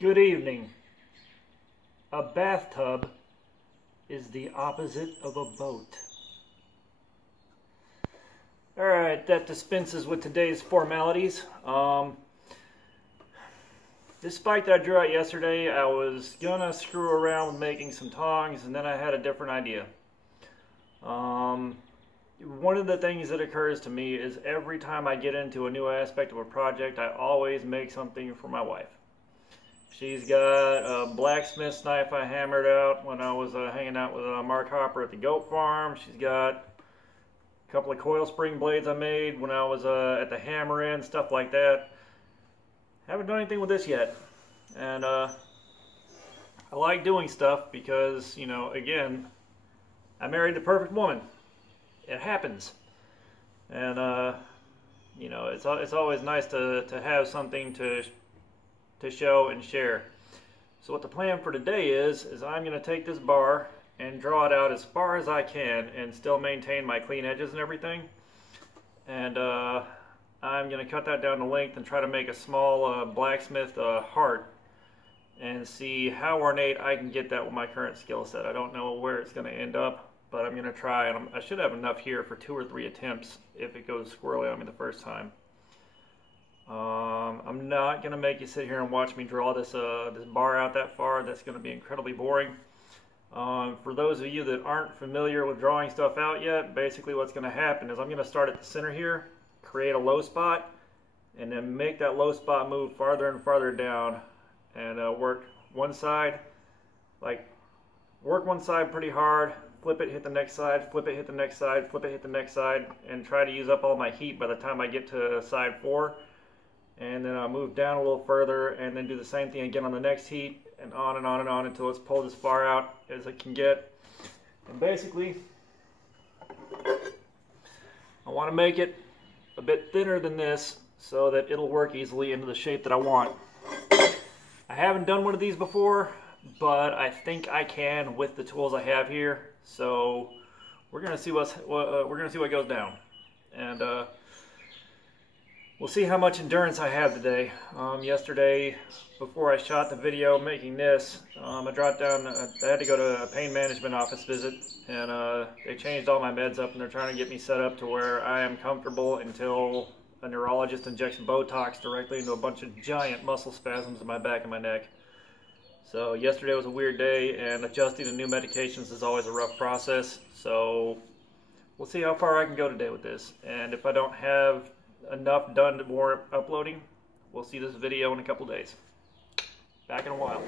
Good evening. A bathtub is the opposite of a boat. Alright, that dispenses with today's formalities. This spike that I drew out yesterday, I was gonna screw around with making some tongs, and then I had a different idea. One of the things that occurs to me is every time I get into a new aspect of a project, I always make something for my wife. She's got a blacksmith knife I hammered out when I was hanging out with Mark Hopper at the goat farm. She's got a couple of coil spring blades I made when I was at the hammer inn, stuff like that. Haven't done anything with this yet. And I like doing stuff because, you know, again, I married the perfect woman. It happens. And, you know, it's always nice to have something to show and share. So what the plan for today is I'm going to take this bar and draw it out as far as I can and still maintain my clean edges and everything. And I'm going to cut that down to length and try to make a small blacksmith heart and see how ornate I can get that with my current skill set. I don't know where it's going to end up, but I'm going to try, and I should have enough here for 2 or 3 attempts if it goes squirrely on me the first time. I'm not going to make you sit here and watch me draw this bar out that far. That's going to be incredibly boring. For those of you that aren't familiar with drawing stuff out yet, basically what's going to happen is I'm going to start at the center here, create a low spot, and then make that low spot move farther and farther down, and work one side pretty hard, flip it, hit the next side, flip it, hit the next side, flip it, hit the next side, and try to use up all my heat by the time I get to side 4. And then I'll move down a little further and then do the same thing again on the next heat, and on and on and on until it's pulled as far out as it can get. And basically, I want to make it a bit thinner than this so that it'll work easily into the shape that I want. I haven't done one of these before, but I think I can with the tools I have here. So we're gonna see what goes down, and we'll see how much endurance I have today. Yesterday, before I shot the video making this, I dropped down. I had to go to a pain management office visit, and they changed all my meds up, and they're trying to get me set up to where I am comfortable until a neurologist injects Botox directly into a bunch of giant muscle spasms in my back and my neck. So yesterday was a weird day, and adjusting to new medications is always a rough process. So we'll see how far I can go today with this, and if I don't have enough done to warrant uploading, we'll see this video in a couple days. Back in a while.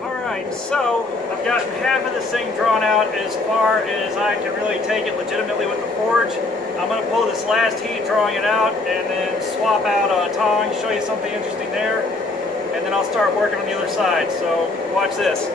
Alright, so I've got half of this thing drawn out as far as I can really take it legitimately with the forge. I'm going to pull this last heat drawing it out and then swap out a tong, show you something interesting there, and then I'll start working on the other side. So watch this.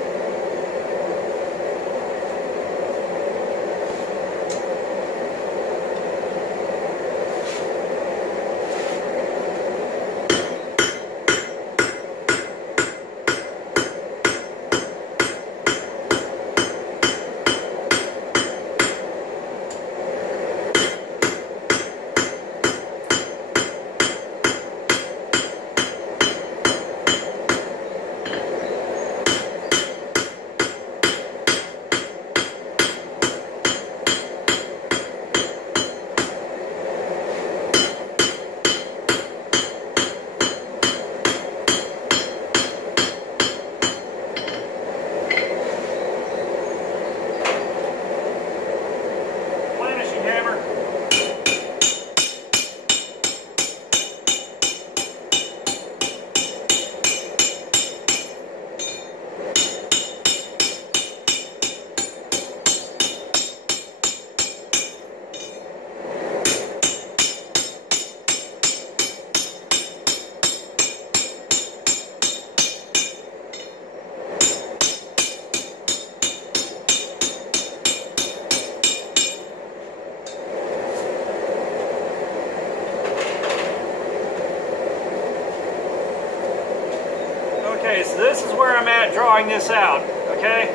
Okay, so this is where I'm at drawing this out, okay?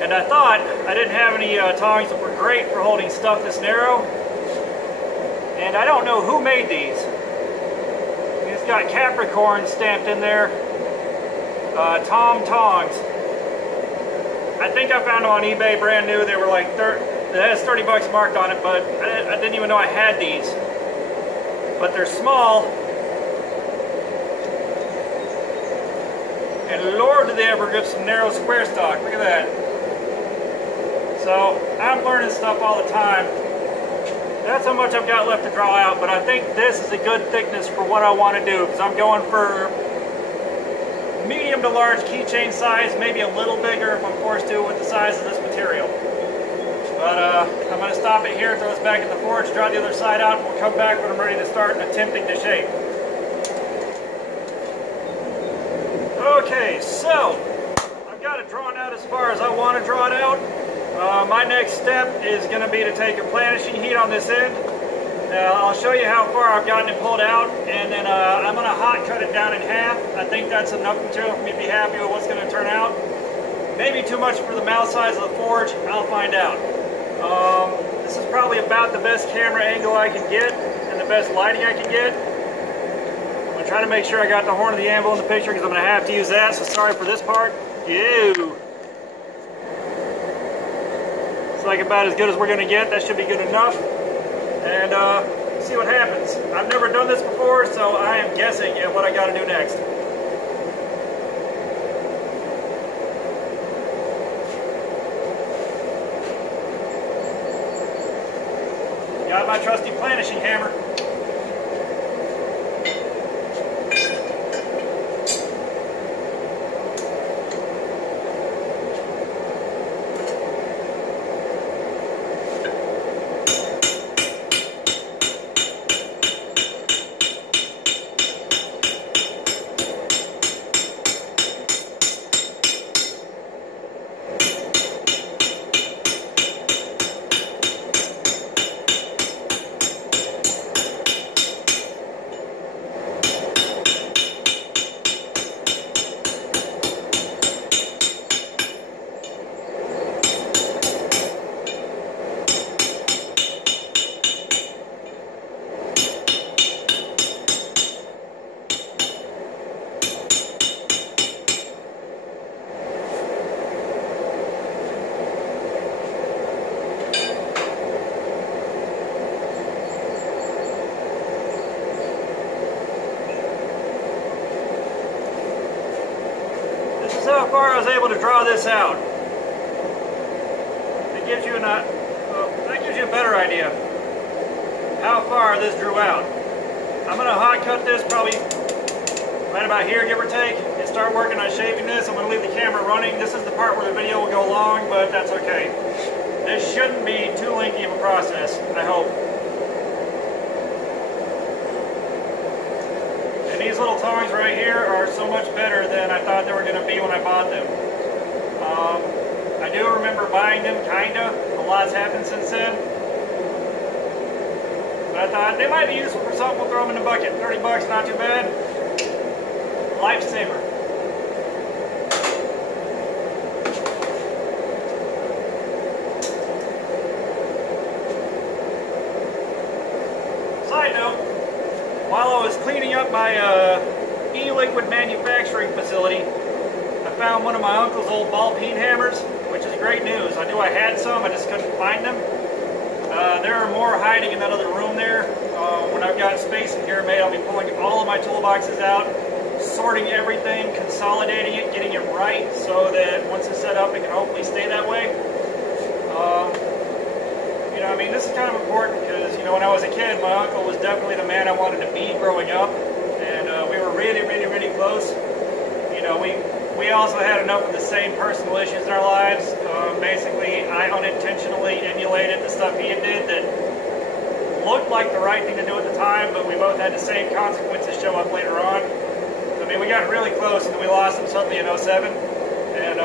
And I thought I didn't have any tongs that were great for holding stuff this narrow. And I don't know who made these. It's got Capricorn stamped in there. Tom Tongs. I think I found them on eBay brand new. They were like it has 30 bucks marked on it, but I didn't even know I had these. But they're small. And Lord, did they ever grip some narrow square stock. Look at that. So I'm learning stuff all the time. That's how much I've got left to draw out, but I think this is a good thickness for what I want to do, because I'm going for medium to large keychain size, maybe a little bigger if I'm forced to with the size of this material. But I'm going to stop it here, throw this back in the forge, draw the other side out, and we'll come back when I'm ready to start attempting to shape. Okay, so I've got it drawn out as far as I want to draw it out. My next step is going to be to take a planishing heat on this end. I'll show you how far I've gotten it pulled out, and then I'm going to hot cut it down in half. I think that's enough material for me to be happy with what's going to turn out. Maybe too much for the mouth size of the forge, I'll find out. This is probably about the best camera angle I can get, and the best lighting I can get. I'm going to try to make sure I got the horn of the anvil in the picture, because I'm going to have to use that, so sorry for this part. Ew. It's like about as good as we're going to get. That should be good enough. And see what happens. I've never done this before, so I am guessing at what I got to do next. Got my trusty planishing hammer. How far I was able to draw this out. It gives you that gives you a better idea how far this drew out. I'm going to hot cut this probably right about here, give or take, and start working on shaping this. I'm going to leave the camera running. This is the part where the video will go long, but that's okay. This shouldn't be too lengthy of a process, I hope. These little tongs right here are so much better than I thought they were going to be when I bought them. I do remember buying them, kinda. A lot's happened since then. But I thought they might be useful for something. We'll throw them in the bucket. 30 bucks, not too bad. Lifesaver. Side note. While I was cleaning up my e-liquid manufacturing facility, I found one of my uncle's old ball peen hammers, which is great news. I knew I had some, I just couldn't find them. There are more hiding in that other room there. When I've got space in here made, I'll be pulling all of my toolboxes out, sorting everything, consolidating it, getting it right, so that once it's set up, it can hopefully stay that way. You know, I mean, this is kind of important because, you know, when I was a kid, my uncle was definitely the man I wanted to be growing up, and we were really, really, really close. You know, we also had enough of the same personal issues in our lives. Basically, I unintentionally emulated the stuff he did that looked like the right thing to do at the time, but we both had the same consequences show up later on. I mean, we got really close, and then we lost him suddenly in 07, and,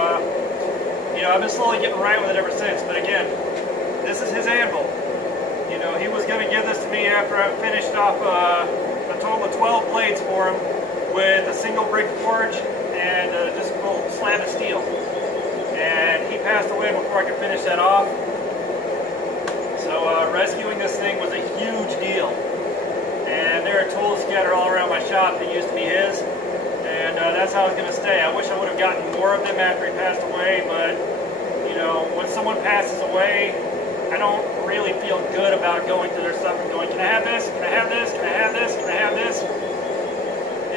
you know, I've been slowly getting right with it ever since, but again, this is his anvil. You know, he was going to give this to me after I finished off a total of 12 blades for him with a single brick forge and just a little slab of steel. And he passed away before I could finish that off. So rescuing this thing was a huge deal. And there are tools scattered all around my shop that used to be his. and that's how it's going to stay. I wish I would have gotten more of them after he passed away, but you know, when someone passes away, I don't really feel good about going through their stuff and going, can I have this? Can I have this? Can I have this? Can I have this?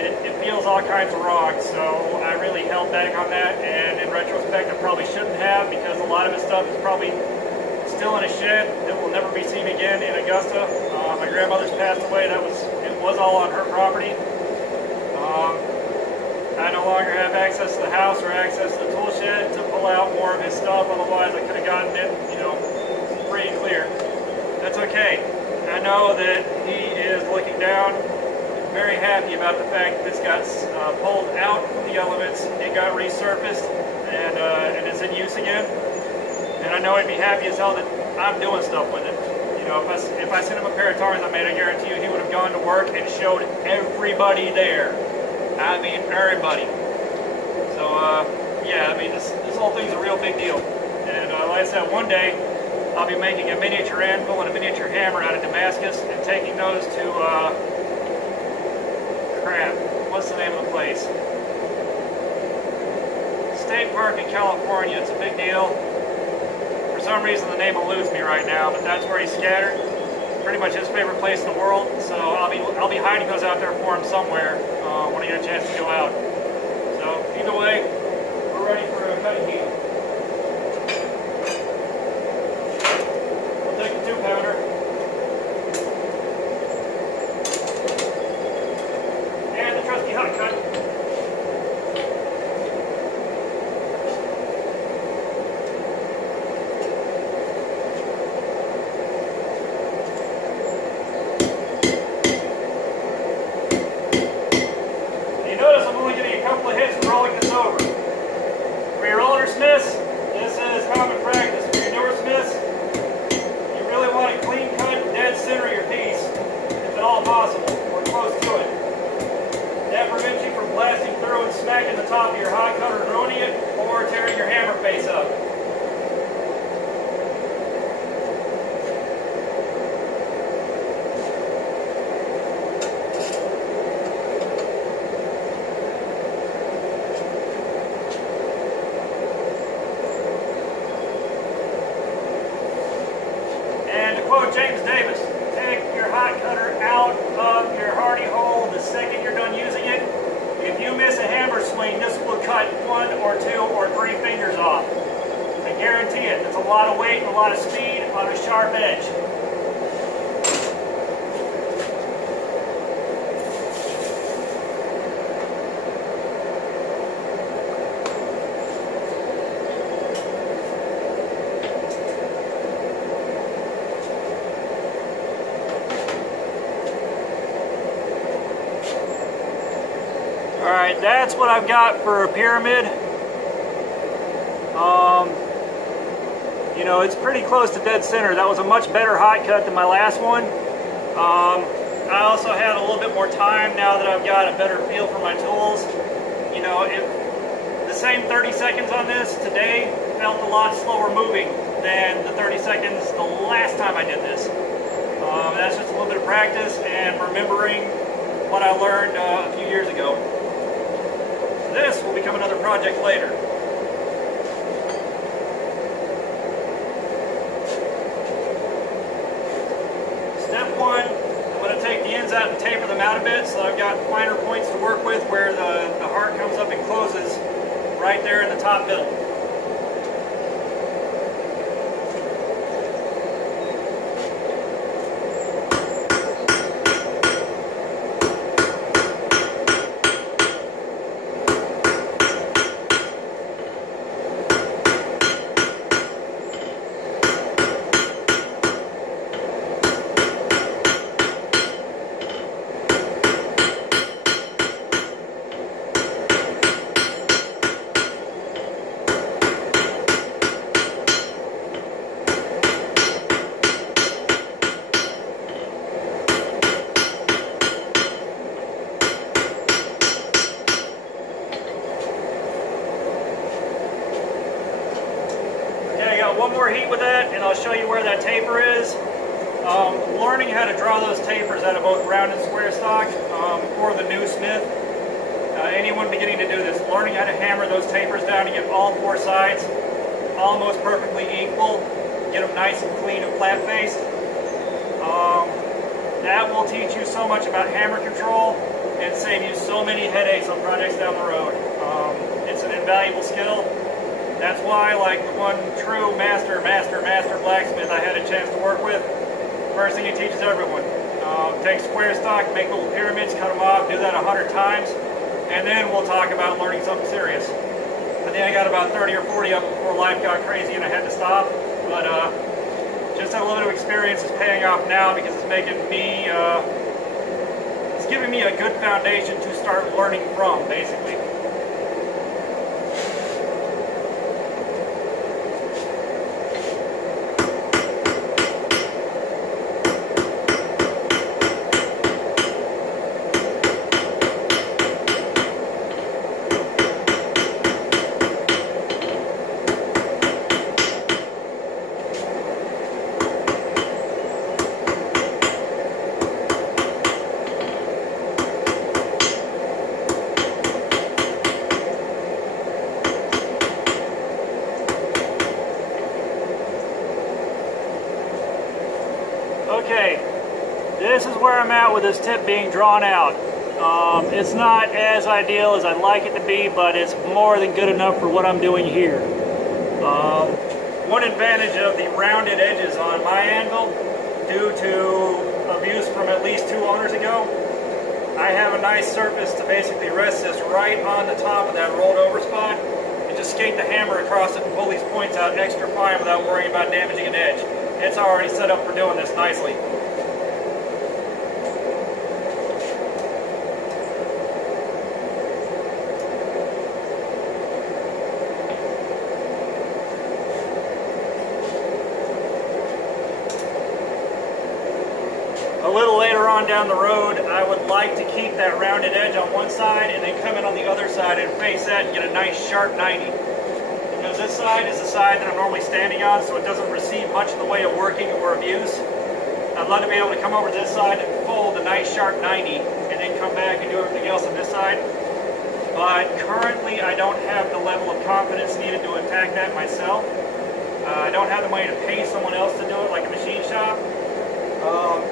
It feels all kinds of wrong, so I really held back on that, and in retrospect I probably shouldn't have, because a lot of his stuff is probably still in a shed that will never be seen again in Augusta. My grandmother's passed away. It was all on her property. I no longer have access to the house or access to the tool shed to pull out more of his stuff, otherwise I could have gotten it, you know, free and clear. That's okay. I know that he is looking down, very happy about the fact that this got pulled out from the elements, it got resurfaced, and it's in use again. And I know he'd be happy as hell that I'm doing stuff with it. You know, if I sent him a pair of Tarns I made, I guarantee you he would have gone to work and showed everybody there. I mean, everybody. So, yeah, I mean, this whole thing's a real big deal. And like I said, one day I'll be making a miniature anvil and a miniature hammer out of Damascus and taking those to, crap, what's the name of the place? State Park in California. It's a big deal. For some reason the name eludes me right now, but that's where he's scattered. Pretty much his favorite place in the world, so I'll be hiding those out there for him somewhere when I get a chance to go out. So either way, we're ready for a cutting heat. We'll take the 2-pounder. And the trusty hot cut. Smiths, this is common practice. For your newer Smiths, you really want to clean cut, dead center your piece, if at all possible, or close to it. That prevents you from blasting through and smacking the top of your hot cutter and ruining it, or tearing your hammer face up. Quote James Davis, take your hot cutter out of your hardy hole the second you're done using it. If you miss a hammer swing, this will cut 1 or 2 or 3 fingers off. I guarantee it. It's a lot of weight and a lot of speed on a sharp edge. Alright, that's what I've got for a pyramid. You know, it's pretty close to dead center. That was a much better hot cut than my last one. I also had a little bit more time now that I've got a better feel for my tools. You know, the same 30 seconds on this today felt a lot slower moving than the 30 seconds the last time I did this. That's just a little bit of practice and remembering what I learned a few years ago. This will become another project later. Step 1, I'm going to take the ends out and taper them out a bit so I've got finer points to work with where the heart comes up and closes right there in the top middle. One more heat with that and I'll show you where that taper is. Learning how to draw those tapers out of both round and square stock for the new Smith. Anyone beginning to do this, learning how to hammer those tapers down to get all four sides almost perfectly equal, get them nice and clean and flat faced. That will teach you so much about hammer control and save you so many headaches on projects down the road. It's an invaluable skill. That's why, like the one true master blacksmith I had a chance to work with, first thing he teaches everyone, take square stock, make little pyramids, cut them off, do that 100 times, and then we'll talk about learning something serious. I think I got about 30 or 40 up before life got crazy and I had to stop, but just a little bit of experience is paying off now because it's making me, it's giving me a good foundation to start learning from, basically. Okay, this is where I'm at with this tip being drawn out. It's not as ideal as I'd like it to be, but it's more than good enough for what I'm doing here. One advantage of the rounded edges on my anvil, due to abuse from at least 2 owners ago, I have a nice surface to basically rest this right on the top of that rolled over spot and just skate the hammer across it and pull these points out extra fine without worrying about damaging an edge. It's already set up for doing this nicely. A little later on down the road, I would like to keep that rounded edge on one side and then come in on the other side and face that and get a nice sharp 90. Because this side is the side that I'm normally standing on, so it doesn't receive much in the way of working or abuse. I'd love to be able to come over to this side and fold a nice sharp 90 and then come back and do everything else on this side. But currently I don't have the level of confidence needed to attack that myself. I don't have the money to pay someone else to do it, like a machine shop.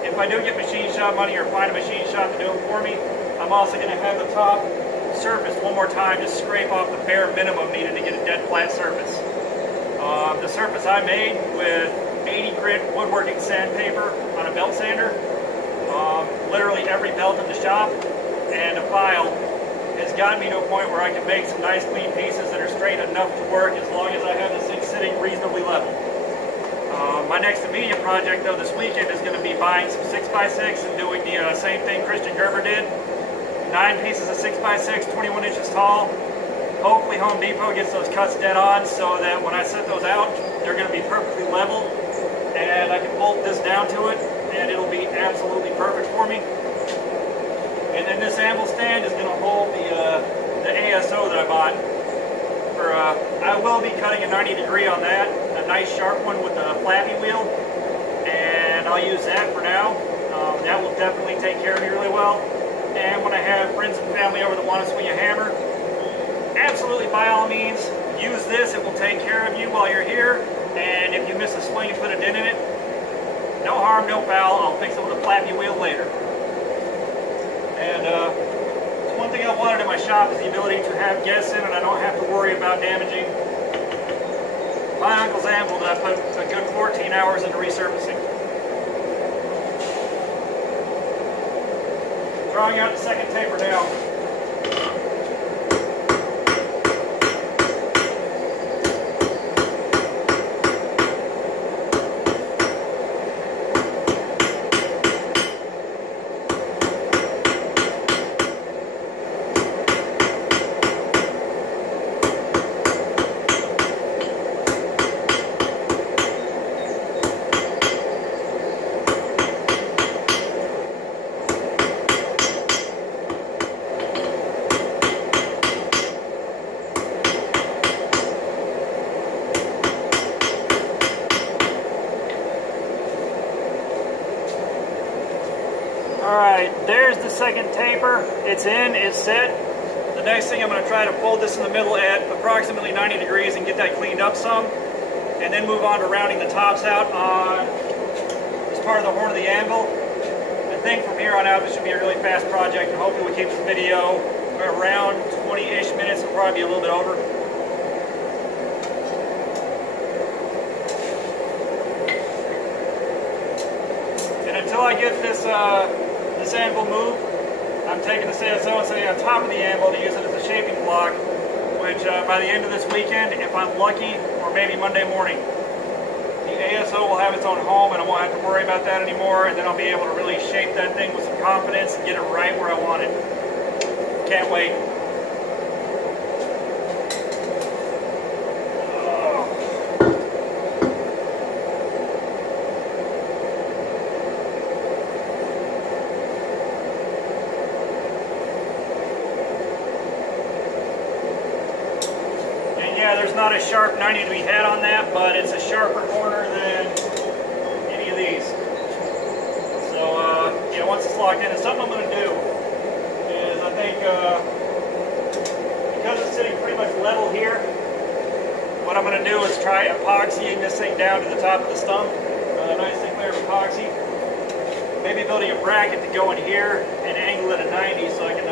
If I do get machine shop money or find a machine shop to do it for me, I'm also going to have the top surface one more time to scrape off the bare minimum needed to get a dead flat surface. The surface I made with 80 grit woodworking sandpaper on a belt sander, literally every belt in the shop and a file, has gotten me to a point where I can make some nice clean pieces that are straight enough to work as long as I have this thing sitting reasonably level. My next immediate project though this weekend is going to be buying some 6x6 and doing the same thing Christian Gerber did. 9 pieces of 6x6, 21 inches tall. Hopefully Home Depot gets those cuts dead on so that when I set those out, they're going to be perfectly level and I can bolt this down to it and it'll be absolutely perfect for me. And then this anvil stand is going to hold the ASO that I bought. I will be cutting a 90 degree on that, a nice sharp one with a flappy wheel, and I'll use that for now. That will definitely take care of me really well. And when I have friends and family over that want to swing a hammer, absolutely by all means, use this. It will take care of you while you're here. And if you miss a swing and put a dent in it, no harm, no foul. I'll fix it with a flappy wheel later. And one thing I wanted in my shop is the ability to have guests in and I don't have to worry about damaging my uncle's anvil that I put a good 14 hours into resurfacing. Drawing out the second taper now. Alright, there's the second taper. It's in, it's set. The next thing, I'm going to try to fold this in the middle at approximately 90 degrees and get that cleaned up some, and then move on to rounding the tops out on this part of the horn of the anvil. I think from here on out this should be a really fast project, and hopefully we keep this video around 20-ish minutes. It'll probably be a little bit over. And until I get this this anvil moved, I'm taking this ASO and setting it on top of the anvil to use it as a shaping block, which by the end of this weekend, if I'm lucky, or maybe Monday morning, the ASO will have its own home and I won't have to worry about that anymore, and then I'll be able to really shape that thing with some confidence and get it right where I want it. Can't wait. Yeah, there's not a sharp 90 to be had on that, but it's a sharper corner than any of these. So, yeah, once it's locked in, and something I'm going to do is, I think, because it's sitting pretty much level here, what I'm going to do is try epoxying this thing down to the top of the stump. Nice and clear epoxy. Maybe building a bracket to go in here and angle it at 90 so I can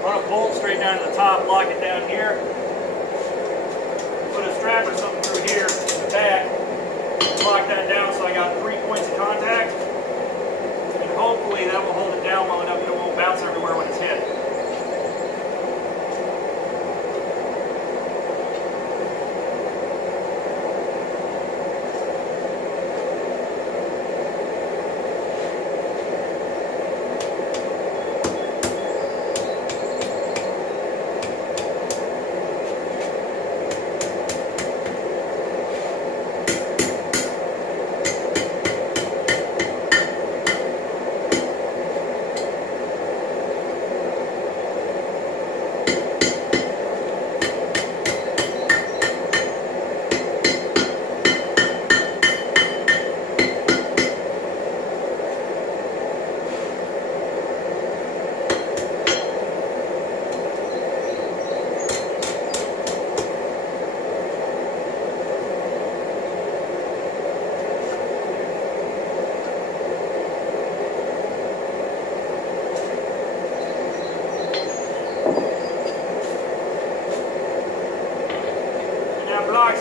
run a bolt straight down to the top, lock it down here. Put a strap or something through here in the back, lock that down so I got 3 points of contact, and hopefully that will hold it down well enough that it won't bounce everywhere when it's hit.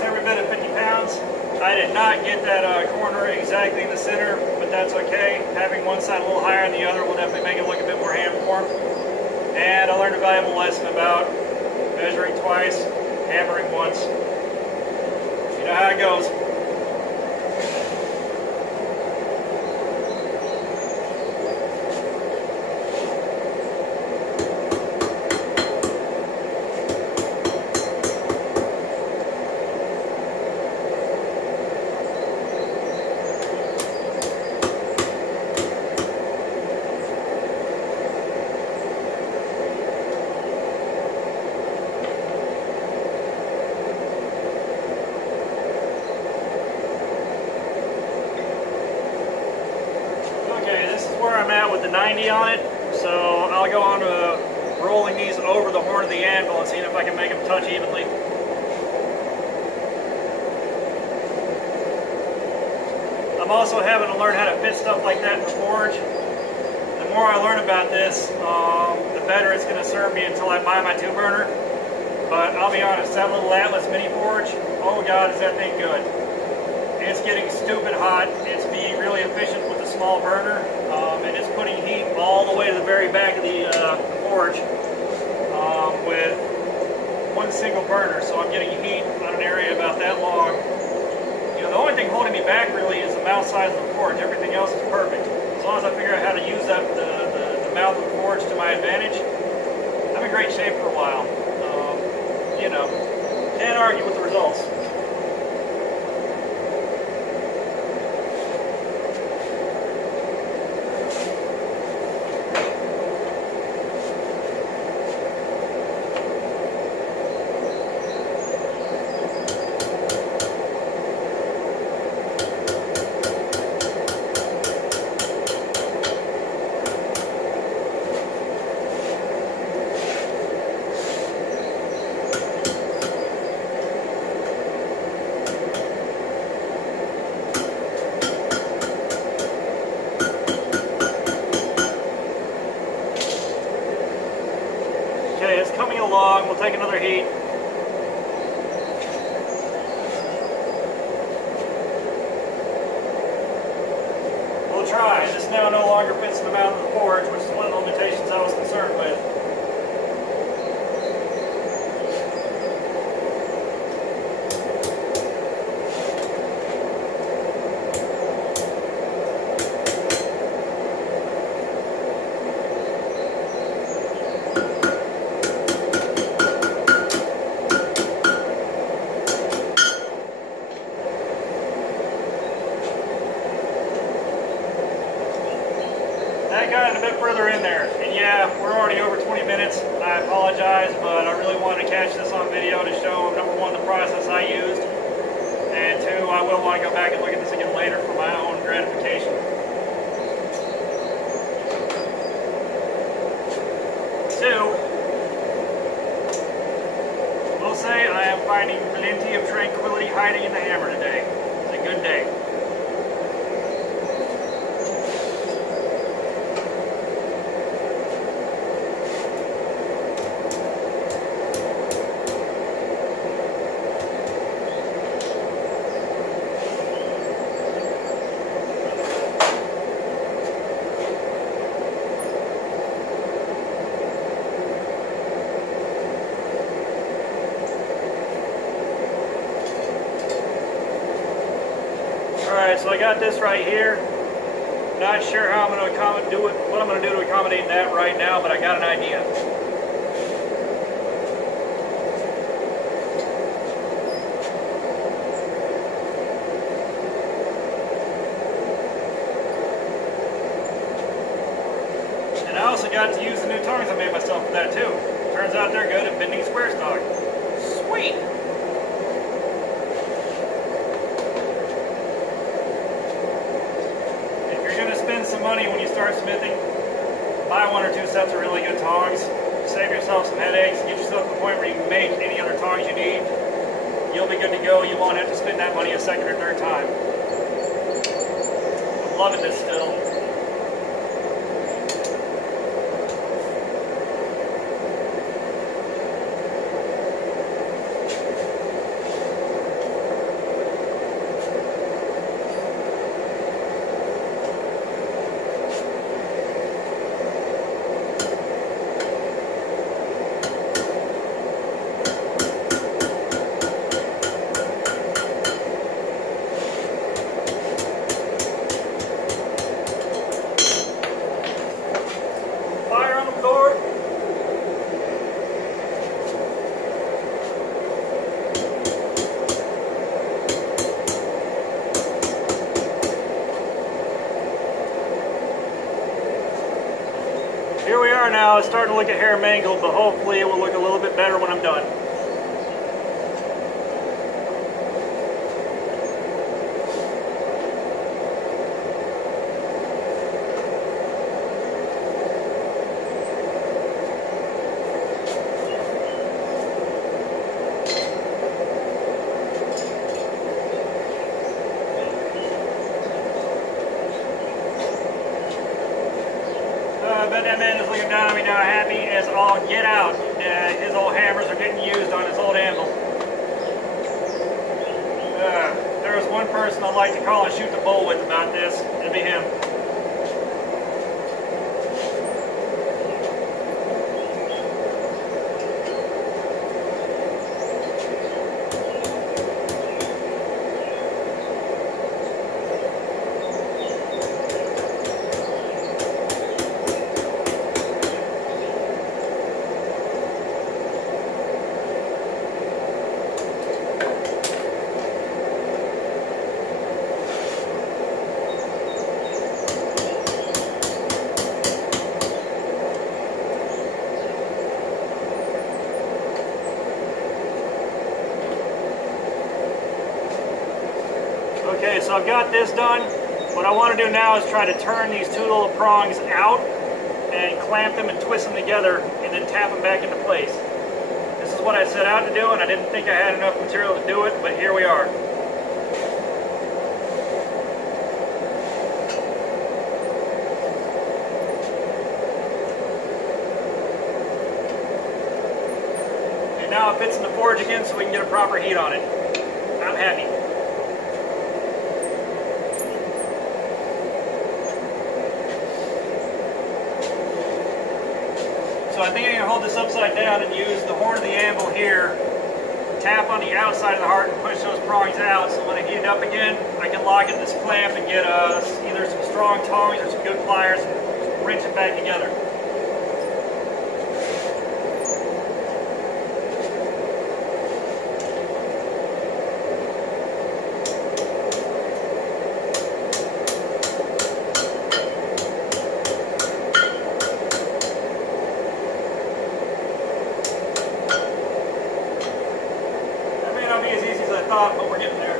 Every bit of 50 pounds. I did not get that corner exactly in the center, but that's okay. Having one side a little higher than the other will definitely make it look a bit more hand-formed. And I learned a valuable lesson about measuring twice, hammering once. You know how it goes. Where I'm at with the 90 on it, so I'll go on to rolling these over the horn of the anvil and seeing if I can make them touch evenly. I'm also having to learn how to fit stuff like that in the forge. The more I learn about this, the better it's going to serve me until I buy my 2-burner. But I'll be honest, that little Atlas mini forge, oh god, is that thing good. It's getting stupid hot. It's being really efficient with the small burner. And it's putting heat all the way to the very back of the forge with one single burner. So I'm getting heat on an area about that long. You know, the only thing holding me back really is the mouth size of the forge. Everything else is perfect. As long as I figure out how to use that the mouth of the forge to my advantage, I'm in great shape for a while. You know, can't argue with the results. along. We'll take another heat. We'll try. This now no longer fits in the mouth of the forge, which is one of the limitations I was concerned with. That got it a bit further in there, and yeah, we're already over 20 minutes. I apologize, but I really wanted to catch this on video to show, number one, the process I used, and two, I will want to go back and look at this again later for my own gratification. Two, we'll say I am finding plenty of tranquility hiding in the hammer today. It's a good day. Alright, so I got this right here. Not sure how I'm going to what I'm going to do to accommodate that right now, but I got an idea. And I also got to use the new tongs I made myself for that too. Turns out they're good at bending square stock. Sweet! Some money when you start smithing, buy 1 or 2 sets of really good tongs, save yourself some headaches, get yourself to the point where you can make any other tongs you need. You'll be good to go. You won't have to spend that money a second or third time. I'm loving this still. Here we are now. It's starting to look a hair mangled, but hopefully it will look a little bit better when I'm done. I bet that man is looking down at me now happy as all get out. His old hammers are getting used on his old anvil. There was one person I'd like to call and shoot the bull with about this. It'd be him. Okay, so I've got this done. What I want to do now is try to turn these two little prongs out and clamp them and twist them together and then tap them back into place. This is what I set out to do, and I didn't think I had enough material to do it, but here we are. now it fits in the forge again so we can get a proper heat on it. I'm happy. So I think I'm going to hold this upside down and use the horn of the anvil here, tap on the outside of the heart and push those prongs out, so when I heat it up again, I can lock in this clamp and get either some strong tongs or some good pliers and wrench it back together. But we're getting there.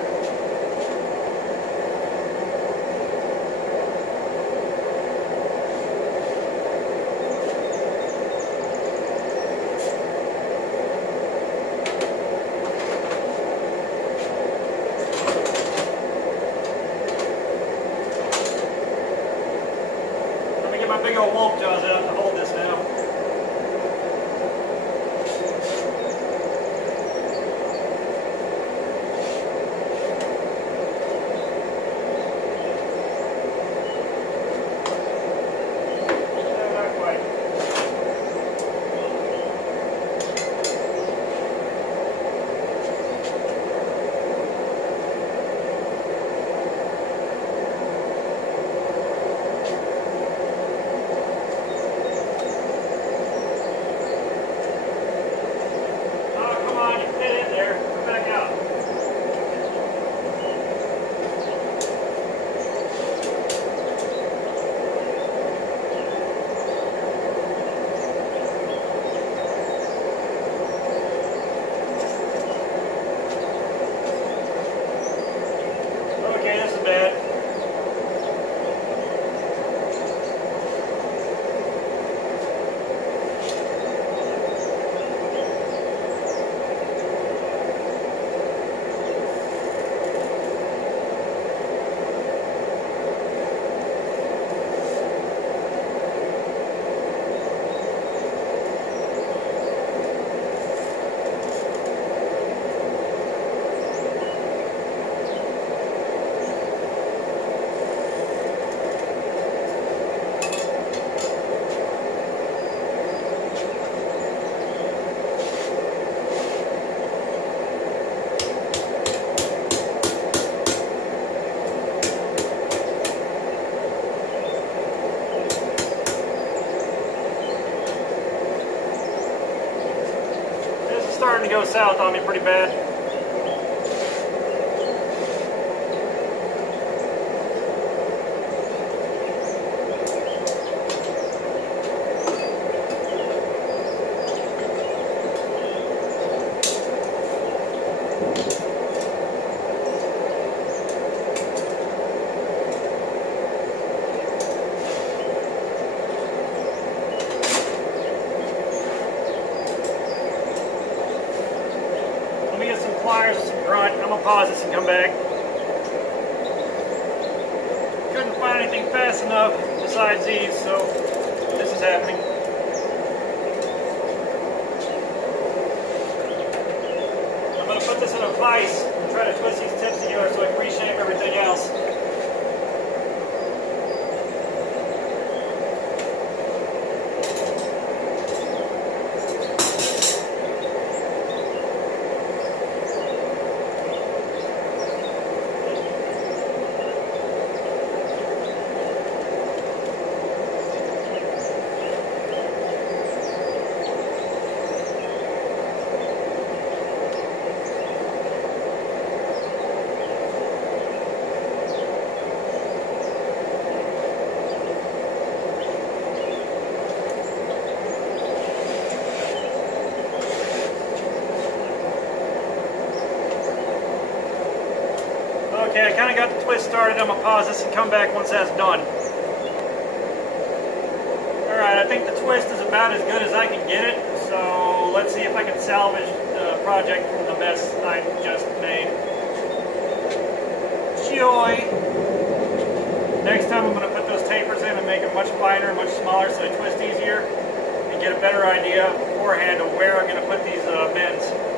Let me get my big old wolf jaws out to hold this now. Starting to go south on me pretty bad. Pliers and some grunt. I'm gonna pause this and come back. Couldn't find anything fast enough besides these, so this is happening. I'm gonna put this in a vise and try to twist these tips together so I can reshape everything else. Okay, I kind of got the twist started. I'm going to pause this and come back once that's done. Alright, I think the twist is about as good as I can get it, so let's see if I can salvage the project from the mess I just made. Joy! Next time I'm going to put those tapers in and make them much finer and much smaller so they twist easier and get a better idea beforehand of where I'm going to put these bends.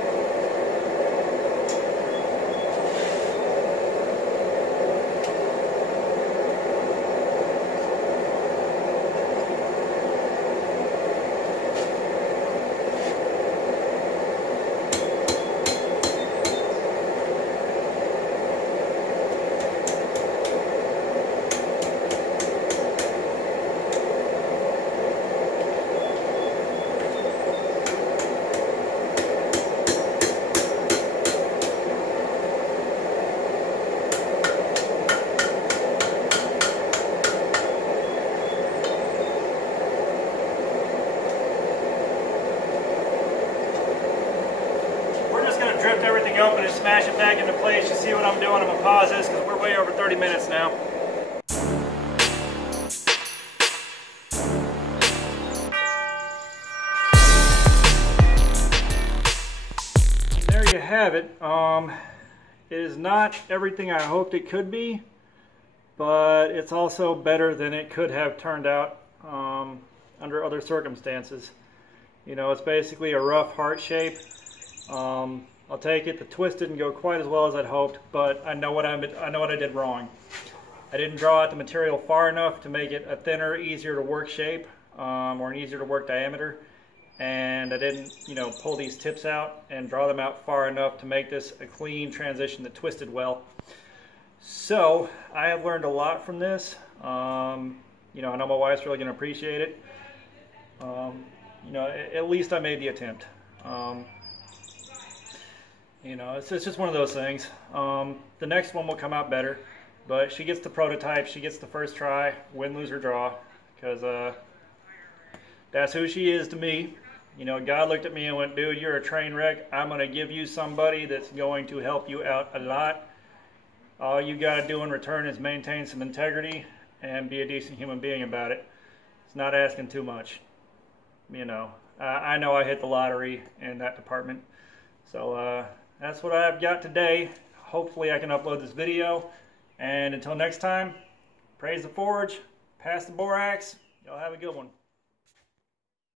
open and smash it back into place. You see what I'm doing? I'm going to pause this because we're way over 30 minutes now. There you have it. It is not everything I hoped it could be, but it's also better than it could have turned out under other circumstances. You know, it's basically a rough heart shape. I'll take it. The twist didn't go quite as well as I'd hoped, but I know what I did wrong. I didn't draw out the material far enough to make it a thinner, easier to work shape, or an easier to work diameter. And I didn't, you know, pull these tips out and draw them out far enough to make this a clean transition that twisted well. So I have learned a lot from this. You know, I know my wife's really going to appreciate it. You know, at least I made the attempt. You know, it's just one of those things. The next one will come out better, but she gets the prototype, she gets the first try, win, lose, or draw, because that's who she is to me. You know, God looked at me and went, dude, you're a train wreck. I'm going to give you somebody that's going to help you out a lot. All you got to do in return is maintain some integrity and be a decent human being about it. It's not asking too much. You know, I know I hit the lottery in that department. So that's what I've got today. Hopefully I can upload this video. And until next time, praise the forge, pass the borax. Y'all have a good one.